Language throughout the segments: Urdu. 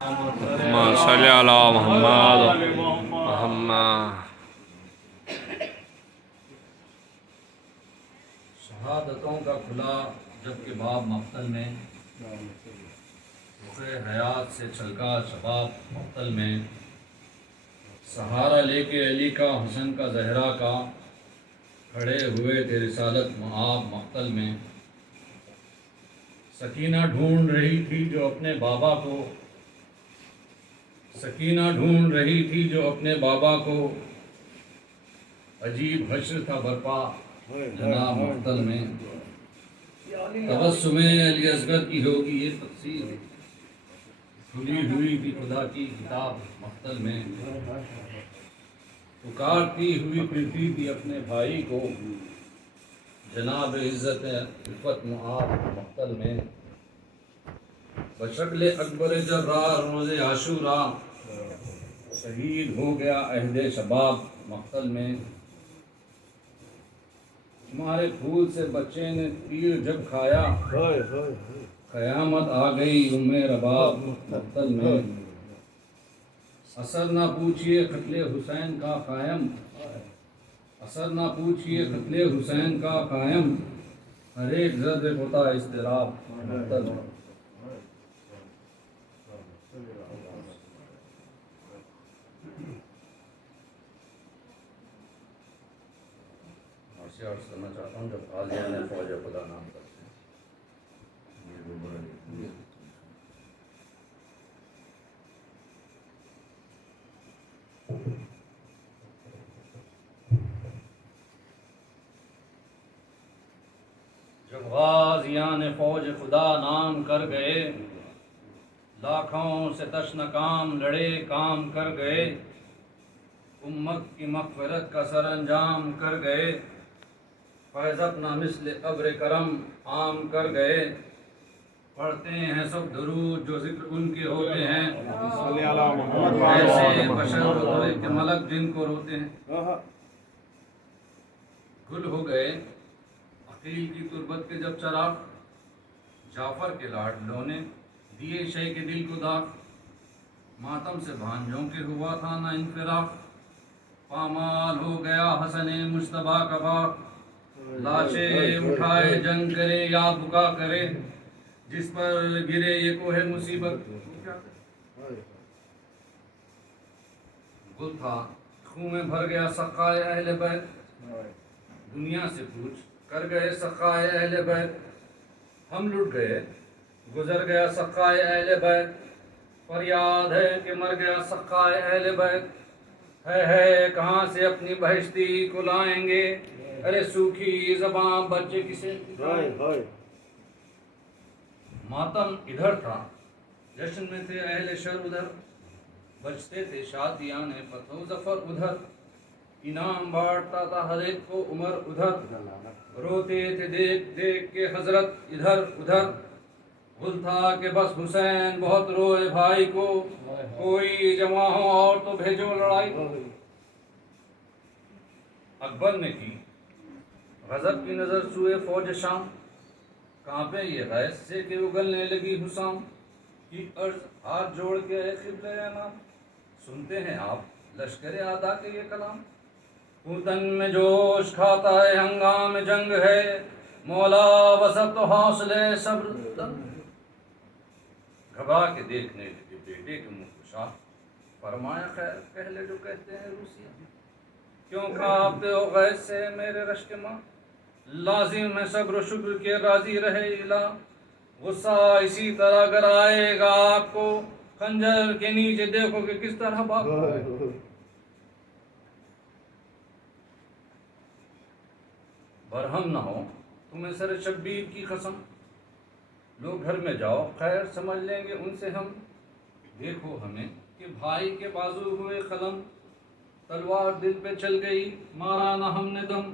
صلی اللہ محمد محمد۔ شہادتوں کا کھلا جب کہ باب مقتل میں، رخ حیات سے چھلکا شباب مقتل میں، سہارا لے کے علی کا حسن کا زہرا کا، کھڑے ہوئے تھے رسالت مآب مقتل میں۔ سکینہ ڈھونڈ رہی تھی جو اپنے بابا کو، سکینہ ڈھونڈ رہی تھی جو اپنے بابا کو، عجیب حشر تھا برپا جناب مقتل میں۔ تبسم علی اصغر کی ہوگی یہ تفسیر، کھلی ہوئی تھی خدا کی کتاب مقتل میں۔ پکارتی ہوئی پھرتی تھی اپنے بھائی کو، جناب عزت عفت مآب مقتل میں۔ بشکل اکبر جرار روز عاشورا، شہید ہو گیا عہد شباب مقتل میں۔ تمہارے پھول سے بچے نے تیر جب کھایا، قیامت آ گئی ام رباب مقتل میں۔ اثر نہ پوچھئے قتل حسین کا قائم، اثر نہ پوچھئے قتل حسین کا قائم، ہر ایک ذرے ہوتا اضطراب مقتل میں۔ عرض کرنا چاہتا ہوں جب غازیان فوج خدا نام کرتے ہیں، جب غازیان فوج خدا نام کر گئے، لاکھوں سے تشنہ کام لڑے کام کر گئے، امت کی مغفرت کا سر انجام کر گئے، فیض اپنا مثل ابر کرم عام کر گئے۔ پڑھتے ہیں سب درود جو ذکر ان کے ہوتے ہیں، ایسے بشر ہوئے کہ ملک جن کو روتے ہیں۔ گل ہو گئے عقیل کی تربت کے جب چراغ، جعفر کے لاڈلوں نے دیے شے کے دل کو داغ، ماتم سے بھانجوں کے ہوا تھا نہ انفراق، پامال ہو گیا حسن مجتبیٰ کا باغ۔ لاشیں اٹھائے جنگ کرے یا بکا کرے، جس پر گرے یہ کوہ مصیبت۔ گل تھا خون میں بھر گیا سقائے اہل بیت، دنیا سے پوچھ کر گئے سقائے اہل بیت۔ ہم لٹ گئے گزر گیا سقائے اہل بیت، فریاد ہے کہ مر گیا سقائے اہل بیت۔ ہے کہاں سے اپنی بہشتی کو لائیں گے، ارے سوکھی زباں بچے کسے۔ ماتم ادھر تھا جشن میں تھے اہل شر ادھر، بجتے تھے شادیاں فتح و ظفر ادھر، انعام بانٹتا تھا ہر ایک کو عمر ادھر، روتے تھے دیکھ دیکھ کے حضرت ادھر ادھر۔ گل تھا کہ بس حسین بہت روئے بھائی کو، کوئی جمع ہو اور تو بھیجو لڑائی کو۔ اکبر نے کی غضب کی نظر سوئے فوج شام، کانپے یہ غیظ سے کہ اگلنے لگی حسام کی عرض ہاتھ جوڑ کے اے قبلہ انام، سنتے ہیں آپ لشکر اعداء کے یہ کلام۔ تن میں جوش کھاتا ہے ہنگام جنگ ہے، مولا وسب تو حوصلے صبر تن۔ گھبرا کے دیکھنے لگے بیٹے کے منہ کو شاہ، فرمایا خیر کہہ لے جو کہتے ہیں روسیہ۔ کیوں کھاپتے ہو غیظ سے میرے رشک ماں، لازم ہے صبر و شکر کے راضی رہے الہ۔ غصہ اسی طرح اگر آئے گا آپ کو، خنجر کے نیچے دیکھو کہ کس طرح باپ۔ برہم نہ ہو تمہیں سر شبیر کی قسم، لوگ گھر میں جاؤ خیر سمجھ لیں گے ان سے ہم۔ دیکھو ہمیں کہ بھائی کے بازو ہوئے قلم، تلوار دل پہ چل گئی مارا نہ ہم نے دم۔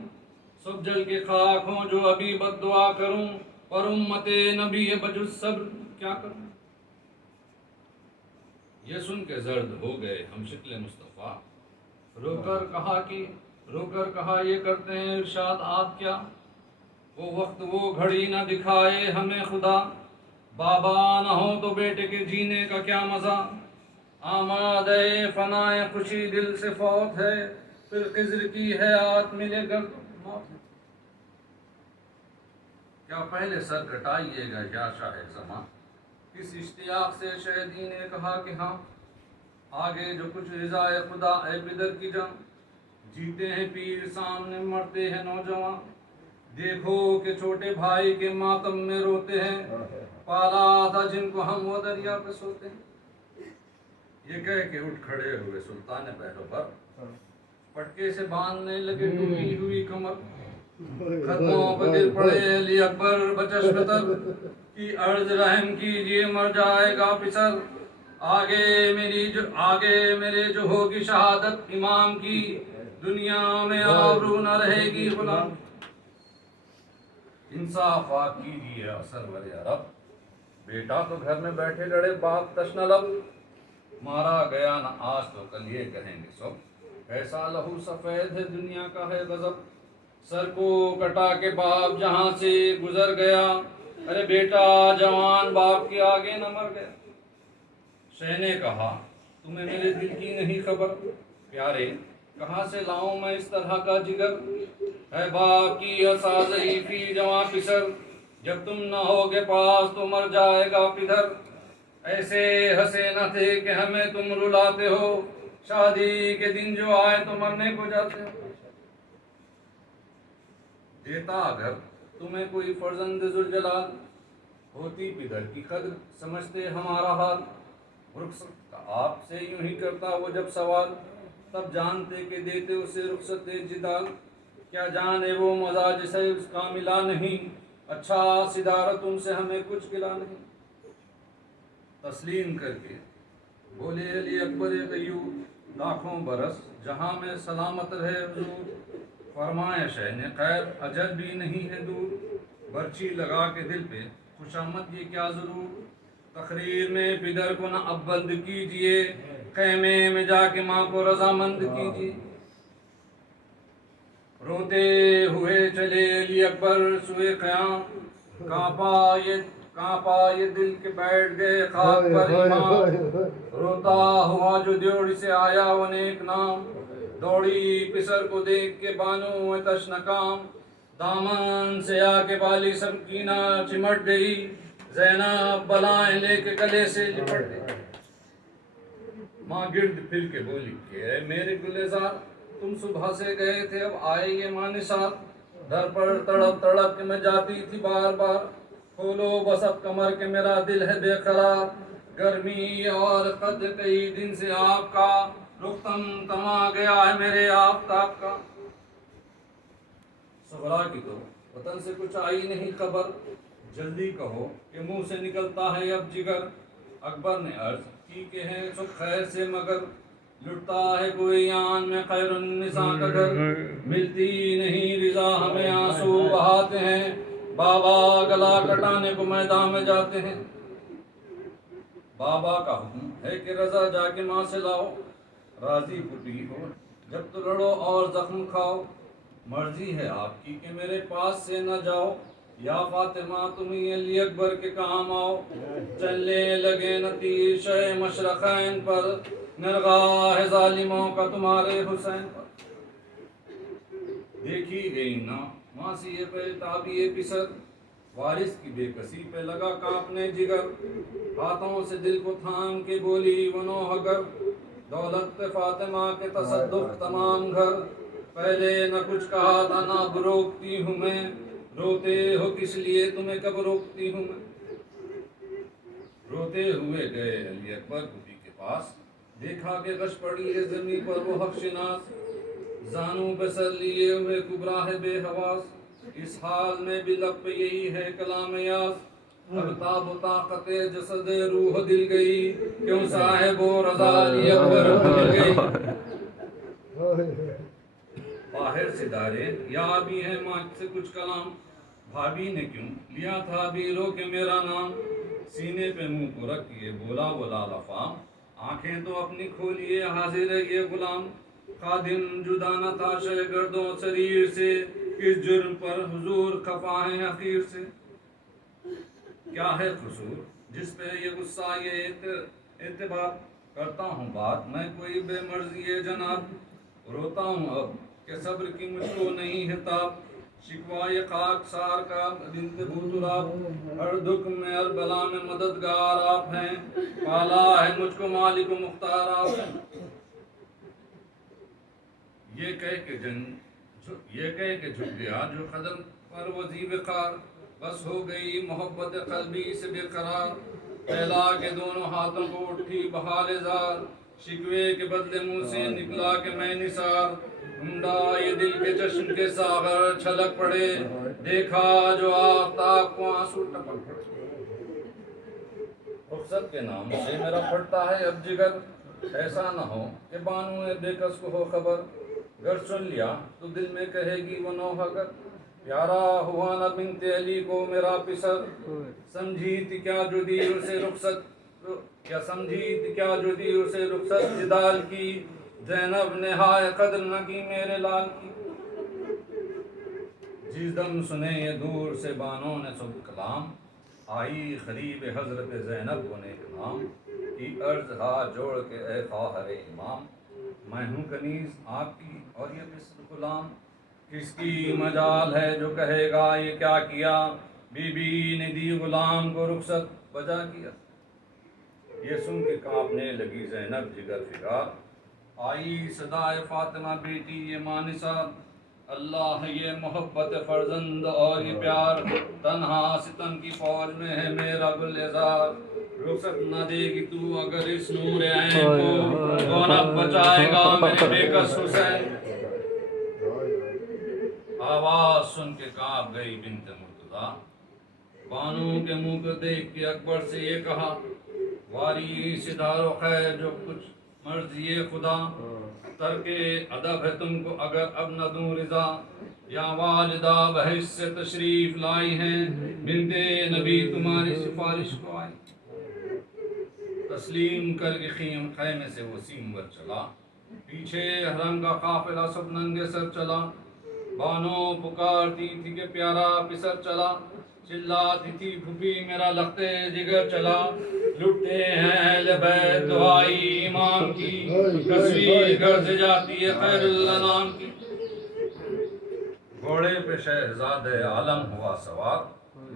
سب جل کے خاک ہوں جو ابھی بد دعا کروں، پر امت نبی بجز صبر کیا کروں۔ یہ سن کے زرد ہو گئے ہم شکل مصطفیٰ، رو کر کہا یہ کرتے ہیں ارشاد آپ کیا۔ وہ وقت وہ گھڑی نہ دکھائے ہمیں خدا، بابا نہ ہو تو بیٹے کے جینے کا کیا مزہ، آمادۂ فنائے خوشی دل سے فوت ہے، پھر خضر کی حیات ملے گا موت ہے۔ کیا پہلے سر کٹائیے گا یا شاہ زماں، کس اشتیاق سے شہدی نے کہا کہ ہاں، آگے جو کچھ رضائے خدا اے پدر کی جان، جیتے ہیں پیر سامنے مرتے ہیں نوجوان، دیکھو کہ چھوٹے بھائی کے ماتم میں روتے ہیں، پالا تھا جن کو ہم وہ دریا پہ سوتے ہیں۔ یہ کہہ کے اٹھ کھڑے ہوئے سلطان پہلو پر، پٹکے سے باندھنے لگے ٹوٹی ہوئی کمر، قدموں پہ گر پڑے علی اکبر بچشم تر، کی عرض رحم کیجئے مر جائے گا پسر، آگے میرے جو ہوگی شہادت امام کی، دنیا میں آبرو نہ رہے گی غلام۔ انصاف آپ کیجئے سرور عرب، بیٹا تو گھر میں بیٹھے لڑے باپ تشنہ لب، مارا گیا نہ آج تو کل یہ کہیں گے سب، ایسا لہو سفید ہے دنیا کا ہے غضب، سر کو کٹا کے باپ جہاں سے گزر گیا، ارے بیٹا جوان باپ کے آگے نہ مر گیا۔ شہ نے کہا تمہیں میرے دل کی نہیں خبر، پیارے کہاں سے لاؤں میں اس طرح کا جگر، ہے باپ کی عصا ضعیفی جواں پسر، جب تم نہ ہوگے پاس تو مر جائے گا پدر، ایسے ہنسے نہ تھے کہ ہمیں تم رلاتے ہو، شادی کے دن جو آئے تو مرنے کو جاتے ہو۔ دیتا اگر تمہیں کوئی فرزند ذوالجلال، ہوتی پدر کی قدر سمجھتے ہمارا حال، رخصت کا آپ سے یوں ہی کرتا وہ جب سوال، تب جانتے کہ دیتے اسے رخصت جدال، کیا جانے وہ مزہ جسے اس کا ملا نہیں، اچھا صدارت ان سے ہمیں کچھ گلا نہیں۔ تسلیم کر کے بولے علی اکبر غیور، لاکھوں برس جہاں میں سلامت رہے حضور، فرمائے شہ نے خیر اجل بھی نہیں ہے دور، برچی لگا کے دل پہ خوشامد یہ کیا ضرور، تقریر میں پدر کو نہ اب بند کیجئے، خیمے میں جا کے ماں کو رضامند کیجئے۔ روتے ہوئے چلے علی اکبر سوئے قیام، کانپا یہ دل کے بیٹھ گئے خاک پر ایمان، روتا ہوا جو دیوڑی سے آیا وہ نیک نام، دوڑی پسر کو دیکھ کے بانو تشنکام، دامن سے آ کے بالی سب کینہ چمٹ گئی، زینب بلائیں لے کے گلے سے لپٹ گئی۔ ماں گرد پھر کے بولی کہ اے میرے گلزار، تم صبح سے گئے تھے اب آئے یہ ماں نثار، در پر تڑپ تڑپ کے میں جاتی تھی بار بار، کھولو بس اب کمر کے میرا دل ہے بے قرار، گرمی اور قد کئی دن سے آپ کا رخ تما گیا ہے میرے آفتاب کا۔ صغرا کی تو وطن سے کچھ آئی نہیں خبر، جلدی کہو کہ منہ سے نکلتا ہے اب جگر، اکبر نے عرض کی کہ ہے سب خیر سے مگر، لٹتا ہے کوئی آن میں خیر النساء کا گھر، ملتی نہیں رضا ہمیں آنسو بہاتے ہیں، بابا گلا کٹانے کو میدان میں جاتے ہیں۔ بابا کا حکم ہے کہ رضا جا کے ماں سے لاؤ، راضی پٹی ہو جب تو لڑو اور زخم کھاؤ، مرضی ہے آپ کی کہ میرے پاس سے نہ جاؤ، یا فاطمہ تم ہی علی اکبر کے کام آؤ، چلنے لگے نتیر شہ مشرقین پر، نرگاہ ظالموں کا تمہارے حسین پر۔ دیکھی گئی نا ماسی پہ تابی پسر، وارث کی بے کسی پہ لگا کانپنے جگر، ہاتھوں سے دل کو تھام کے بولی وہ نوحگر، دولت پہ فاطمہ کے تصدق تمام گھر، پہلے نہ کچھ کہا تھا نہ اب روکتی ہوں میں، روتے ہو کس لیے تمہیں کب روکتی ہوں میں۔ روتے ہوئے گئے علی اکبر بھوٹی کے پاس، دیکھا کہ غش پڑی ہے زمین پر وہ حق شناس، زانوں پہ سر لیے ہوئے کبرا ہے بے حواس، اس حال میں بھی لب پہ یہی ہے کلام یاس، اب تاب و طاقت جسد روح دل گئی، کیوں صاحب و رضا علی اکبر بھول گئی۔ باہر سے دارے یا بھی ہے ماں سے کچھ کلام، بھابھی نے کیوں لیا تھا بیرو کے میرا نام، سینے پہ منہ کو رکھیے بولا وہ لال افام، آنکھیں تو اپنی کھولیے حاضر ہے یہ غلام، خادم جدا نہ تھا شہ گردوں سریر سے، کس جرم پر حضور خفا ہیں حقیر سے۔ کیا ہے قصور جس پہ یہ غصہ یہ اعتبار کرتا ہوں بات میں کوئی بے مرضی ہے جناب روتا ہوں اب کہ صبر کی مجھ کو نہیں ہے تاب شکوہ یہ خاک سار کا بنت بوتراب ہر دکھ میں ہر بلا میں مددگار آپ ہیں پالا ہے مجھ کو مالک و مختار آپ ہیں یہ کہہ کے جھک گیا جو قدم پر وزی وقار بس ہو گئی محبت قلبی سے بے قرار پھیلا کے دونوں ہاتھوں کو اٹھی بحال زار شکوے کے بدلے منہ سے نکلا کہ میں نثار عمدہ یہ دل کے چشم کے ساغر چھلک پڑے دیکھا جو آفتاب کو آنسو ٹپک پڑے رخصت کے نام سے میرا پھٹتا ہے اب جگر ایسا نہ ہو کہ بانو بے کس کو ہو خبر گر سن لیا تو دل میں کہے گی وہ نوحہ گر پیارا ہوا نہ بنت علی کو میرا پسر سمجھی تھی کیا جو دی اسے رخصت کیا سمجھی تھی کیا جو دی اسے رخصت جدال کی زینب نہائے قدر نہ کی میرے لال کی جس دم سنے یہ دور سے بانوں نے سب کلام آئی قریب حضرت زینب کو نیک نام کی عرض ہاتھ جوڑ کے اے خواہر امام میں ہوں کنیز آپ کی اور یہ مصر غلام کس کی مجال ہے جو کہے گا یہ کیا کیا بی بی نے دی غلام کو رخصت بجا کیا یہ سن کے کانپنے لگی زینب جگر فگار آئی صدائے فاطمہ بیٹی یہ مانسا اللہ یہ محبت فرزند اور یہ پیار تنہا ستم کی فوج میں ہے میرا گلزار رخصت نہ دے گی تو اگر اس نور عین کو کون اب بچائے گا میرے بے کس حسین آواز سن کے کانپ گئی بنت مرتضی بانو کے منہ کو دیکھ کے اکبر سے یہ کہا واری ستارو خیر جو کچھ مرضی خدا ترک ادب ہے تم کو اگر اب نہ دوں رضا یا والدہ بحث سے تشریف لائی ہیں بنت نبی تمہاری سفارش کو آئی تسلیم کر کے خیمے سے وہ سیمور چلا پیچھے حرم کا قافلہ سب ننگے سر چلا بانو پکارتی تھی کہ پیارا پسر چلا چلاتی تھی پھوپھی میرا لختے جگر چلا لٹتے ہیں اہل بیت دعائی امام کی تصویر گھر سے جاتی ہے خیر الانام کی گھوڑے پہ شہزادہ عالم ہوا سوار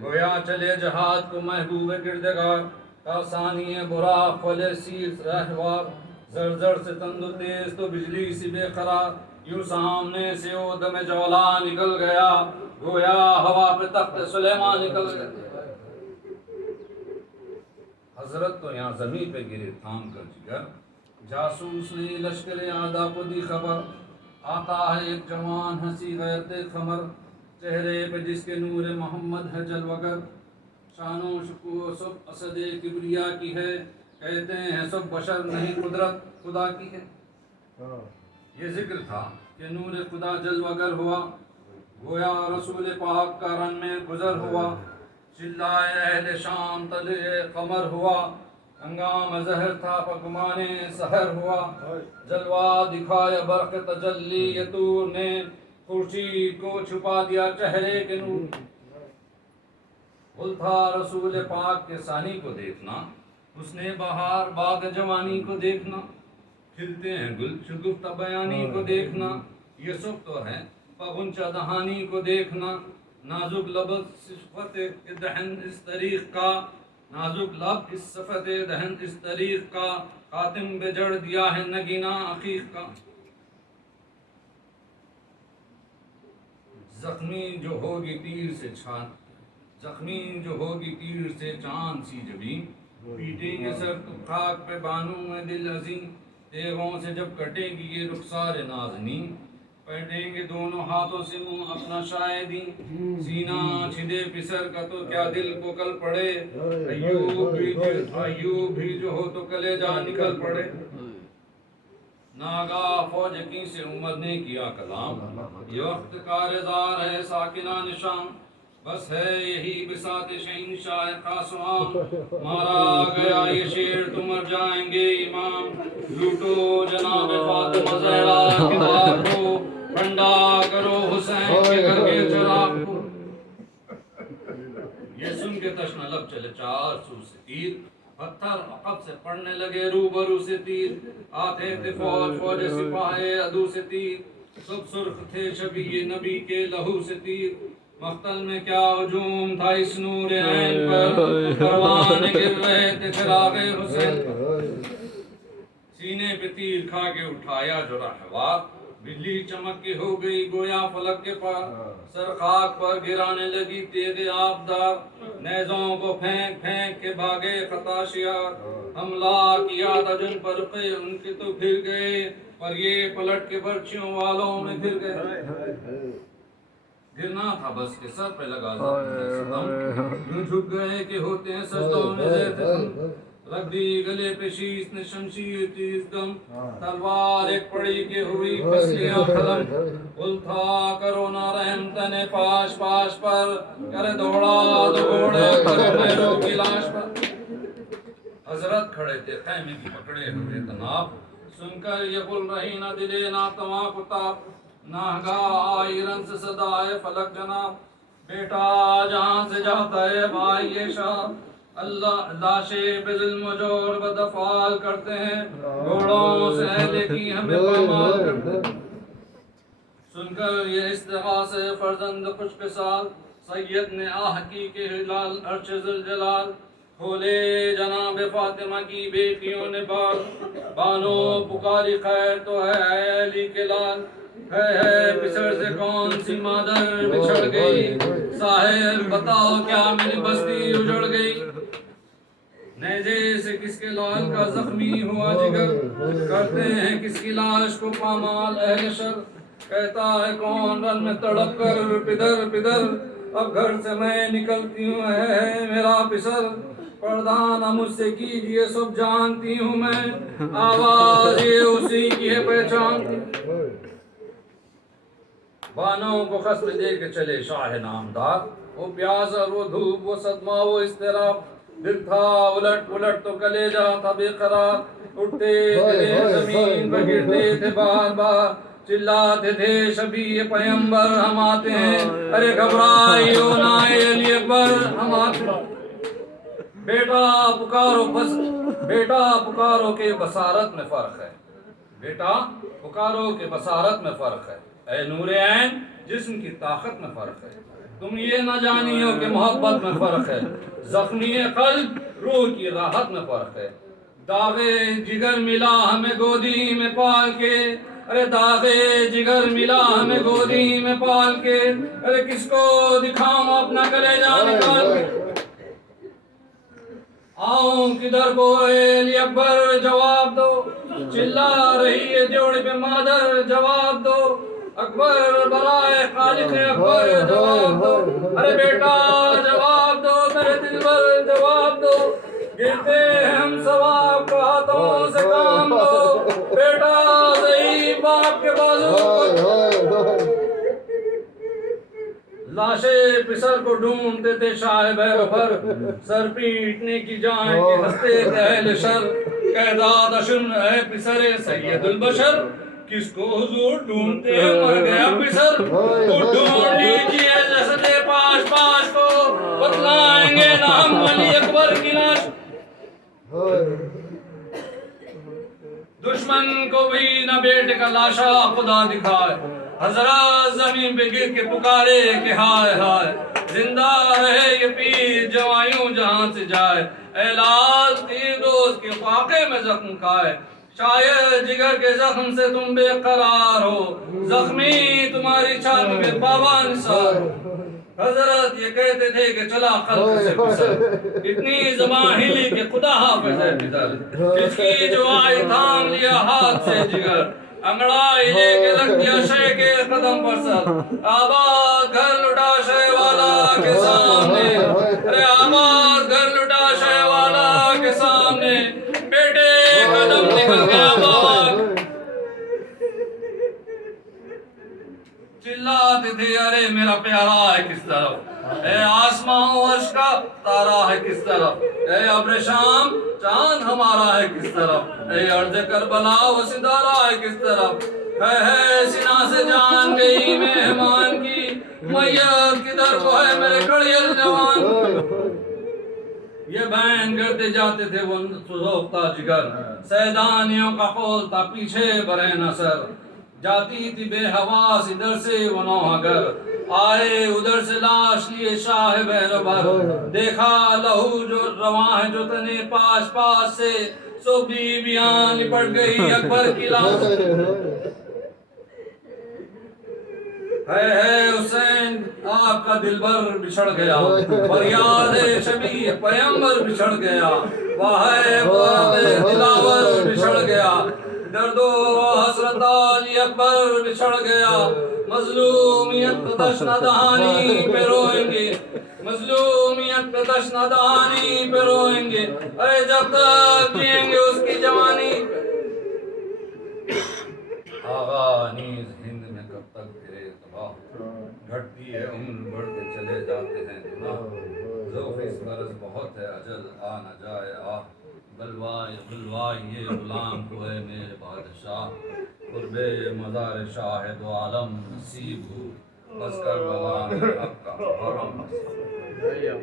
گویا چلے جہاد کو محبوب گردگار کاسانی براق فلے سیر رہوار زرزر سے تندو تیز تو بجلی سی بے قرار یوں سامنے سے او دم جولا نکل گیا گویا ہوا پہ تخت سلیمان نکل گیا حضرت تو یہاں زمین پہ گرے تھام کر جگر جاسوس نے لشکر آدھا کو دی خبر آتا ہے ایک جوان ہنسی غیرت خمر چہرے پہ جس کے نور محمد ہے جلوگر شان و شکوہ سب اسد کبریا کی ہے کہتے ہیں سب بشر نہیں قدرت خدا کی ہے یہ ذکر تھا کہ نور خدا جلوگر ہوا گویا رسول پاک کا رن میں گزر ہوا چلائے اہل شام طلع قمر ہوا ہنگام زہر تھا پگمان سحر ہوا جلوہ دکھائے برق تجلی یہ طور نے خورشید کو چھپا دیا چہرے کے نور گل تھا رسول پاک کے ثانی کو دیکھنا حسن بہار باغ جوانی کو دیکھنا کھلتے ہیں گل شگفتہ بیانی کو دیکھنا یہ سب تو ہے پغنچہ دہانی کو دیکھنا نازک لب صفت دہن اس طریق کا نازک لب اس صفت دہن اس طریق کا خاتم بے جڑ دیا ہے نگینہ عقیق کا زخمی جو ہوگی تیر سے چاند سی جبیں پیٹیں گے سر تو خاک پہ بانو میں دل عظیم تیغوں سے جب کٹے گی یہ رخسار نازنین پہنیں گے دونوں ہاتھوں سے منہ اپنا شاہدی سینہ چھدے پسر کا تو کیا دل کو کل پڑے ایوب بھی جو ہو تو کلیجہ نکل پڑے ناگاہ فوج کی سے عمر نے کیا کلام یہ وقت کارزار ہے ساکنہ نشان بس ہے یہی بساط شہنشاہ قاسوان مارا گیا یہ شیر تو مر جائیں گے امام لوٹو جناب فاطمہ زہرا کے بار کو ٹھنڈا کرو حسین کے گھر کے چراغ کو یہ سن کے تشنہ لب چلے چار سو سے تیر، پتھر عقب سے پڑنے لگے روبرو سے تیر، آتے تھے فوج فوج سپاہے عدو سے تیر، سب سرخ تھے شبیہ نبی کے لہو سے تیر، مقتل میں کیا ہجوم تھا اس نور عین پر، پروانے گر رہے تھے چراغ حسین پر، سینے پہ تیر کھا کے اٹھایا جو رہوا، بجلی چمک کے ہو گئی گویا فلک کے پار، سر خاک پر گرانے لگی تیغ آبدار، نیزوں کو پھینک پھینک کے بھاگے خطا شیار، حملہ کیا تھا جن پر رقے ان کے تو پھر گئے، پر یہ پلٹ کے برچیوں والوں میں پھر گئے، گرنا تھا بس کے سر پہ لگا ستم، یوں جھک گئے کہ ہوتے ہیں سجدوں میں زیر تخم، رکھ دی گلے پہ شیش نے شمشیر تیز دم، تلوار ایک پڑی کے ہوئی پسلیاں قلم، التھا کرو نہ رحم تنے پاش پاش پر، کرے دوڑا دو گھوڑے کرے میرو کی لاش پر، حضرت کھڑے تھے خیمے کی پکڑے ہوئے تناب، سن کر یہ بول رہی نہ دلے نہ تمام کتاب، ناگاہ آئی رن سے صدائے فلک جناب، بیٹا جہاں سے جاتا ہے بھائی یہ شاہ، اللہ لاشے پہ ظلم و جور بدفعال کرتے ہیں، گھوڑوں سے اہلِ کی ہمیں پامال کرتے ہیں، سن کر یہ استغاثے فرزند خوش قصال، سید نے آہ کی کہ ہلال عرش ذوالجلال، کھولے جناب فاطمہ کی بیٹیوں نے بال، بانو پکاری خیر تو ہے علی کے لال، ہے پسر سے کون سی مادر بچھڑ گئی، ساحر بتاؤ کیا میری بستی اجڑ گئی، نیزے سے کس کے لال کا زخمی ہوا جگر، کرتے ہیں کس کی لاش کو پامال اہل شر، کہتا ہے کون رن میں تڑپ کر پدر پدر، اب گھر سے میں نکلتی ہوں ہے میرا پسر، پردہ نہ مجھ سے کیجئے سب جانتی ہوں میں، آواز یہ اسی کی ہے پہچانتی ہوں، بانوں کو خصم دے کے چلے شاہ نامدار، وہ پیاس اور وہ دھوپ وہ صدمہ وہ اضطراب، دل تھا الٹ پلٹ تو کلیجہ تھا بے قرار، اٹھتے تھے زمین پہ گرتے تھے بار بار، چلاتے تھے شبیہ پیمبر ہم آتے ہیں، ارے گھبرائیو نہ اے علی اکبر ہم آتے ہیں، بیٹا پکارو کے بصارت میں فرق ہے، بیٹا پکارو کے بصارت میں فرق ہے، اے نور عین جسم کی طاقت میں فرق ہے، تم یہ نہ جانیو کہ محبت میں فرق ہے، زخمی قلب روح کی راحت میں فرق ہے، داغے جگر ملا ہمیں گودی میں پال کے، ارے داغے جگر ملا ہمیں گودی میں پال کے، ارے کس کو دکھاؤں اپنا کلیجہ نکال کے، آؤں کدھر کو اے علی اکبر جواب دو، چلا رہی ہے جوڑ پہ مادر جواب دو، اکبر برائے خالق اکبر جواب دو، ارے بیٹا جواب دو میرے دل پر جواب دو، گرتے ہیں ہم ثواب کا ہاتھوں سے کام دو، بیٹا ضعیف باپ کے بازو، لاشے پسر کو ڈھونڈتے تھے شاہ بیر پر، سر پیٹنے کی جان کے ہنستے تھے اہل شر، کہداد اشن اے پسر سید البشر، کس کو حضور ڈھونڈتے ہیں مر گیا پسر، تو ڈھونڈ لیجئے جسد پاش پاش کو، بتلائیں گے نہ ہم علی اکبر کی لاش، دشمن کو بھی نہ بیٹے کا لاشا خدا دکھائے، حضرات زمین پہ گر کے پکارے کہ ہائے ہائے، زندہ رہے یہ پیر جوائیوں جہاں سے جائے، اے لال تیر روز کے فاقے میں زخم کھائے، شاید جگر کے زخم سے تم بے قرار ہو، زخمی تمہاری چھاتی میں بابا نثار ہو، حضرت یہ کہتے تھے کہ چلا خلق سے پسر، اتنی زبان ہلی کہ خدا حافظ ہے پدر، جس کی جو آئی تھام لیا ہاتھ سے جگر، انگڑائی لے کے رکھ دیا شے کے قدم پر سر، آباد گھر لٹا شے والا کے سامنے، ارے آباد گھر لٹا شے والا کے سامنے، بیٹے قدم نکل گیا بابا، چلاتے تھے ارے میرا پیارا ہے کس طرف، اے آسمان و عرش کا تارا ہے کس طرف، اے ابر شام چاند ہمارا ہے کس طرف، اے ارض کربلا و ستارہ ہے کس طرف، ہے سنا سے جان گئی مہمان کی، میت کدھر کو ہے میرے کڑیل جوان، یہ بیان کرتے جاتے تھے وہ سوختہ جگر، سیدانیوں کا قول تھا پیچھے برے نصر، جاتی تھی بے حواس ادھر سے وہ نوحگر، آئے ادھر سے لاش لیے شاہ بہر بھر، دیکھا لہو جو رواں ہے جو تنے پاس پاس سے، سو بیویاں لپٹ گئی اکبر کی لاش۔ ہے حسین آپ کا دلبر بچھڑ گیا، فریاد شبیہ پیمبر بچھڑ گیا، واہ دلاور بچھڑ گیا، درد و حسرت علی اکبر بچھڑ گیا، مظلومیت پہ تشنہ دہانی پہ روئیں گے، مظلومیت پہ تشنہ دہانی پہ روئیں گے، اے جب تک جئیں گے اس کی جوانی۔ آغا نیز ہند میں کب تک پھرے تباہ، گھٹتی ہے عمر بڑھتے چلے جاتے ہیں گناہ، ذوق اس غرض بہت ہے اجل آ نہ جائے آہ، بلوائے یہ غلام کو اے میرے بادشاہ، قرب مزار شاہ دو عالم نصیب ہو، بس کربلا میں اب کا محرم نصیب۔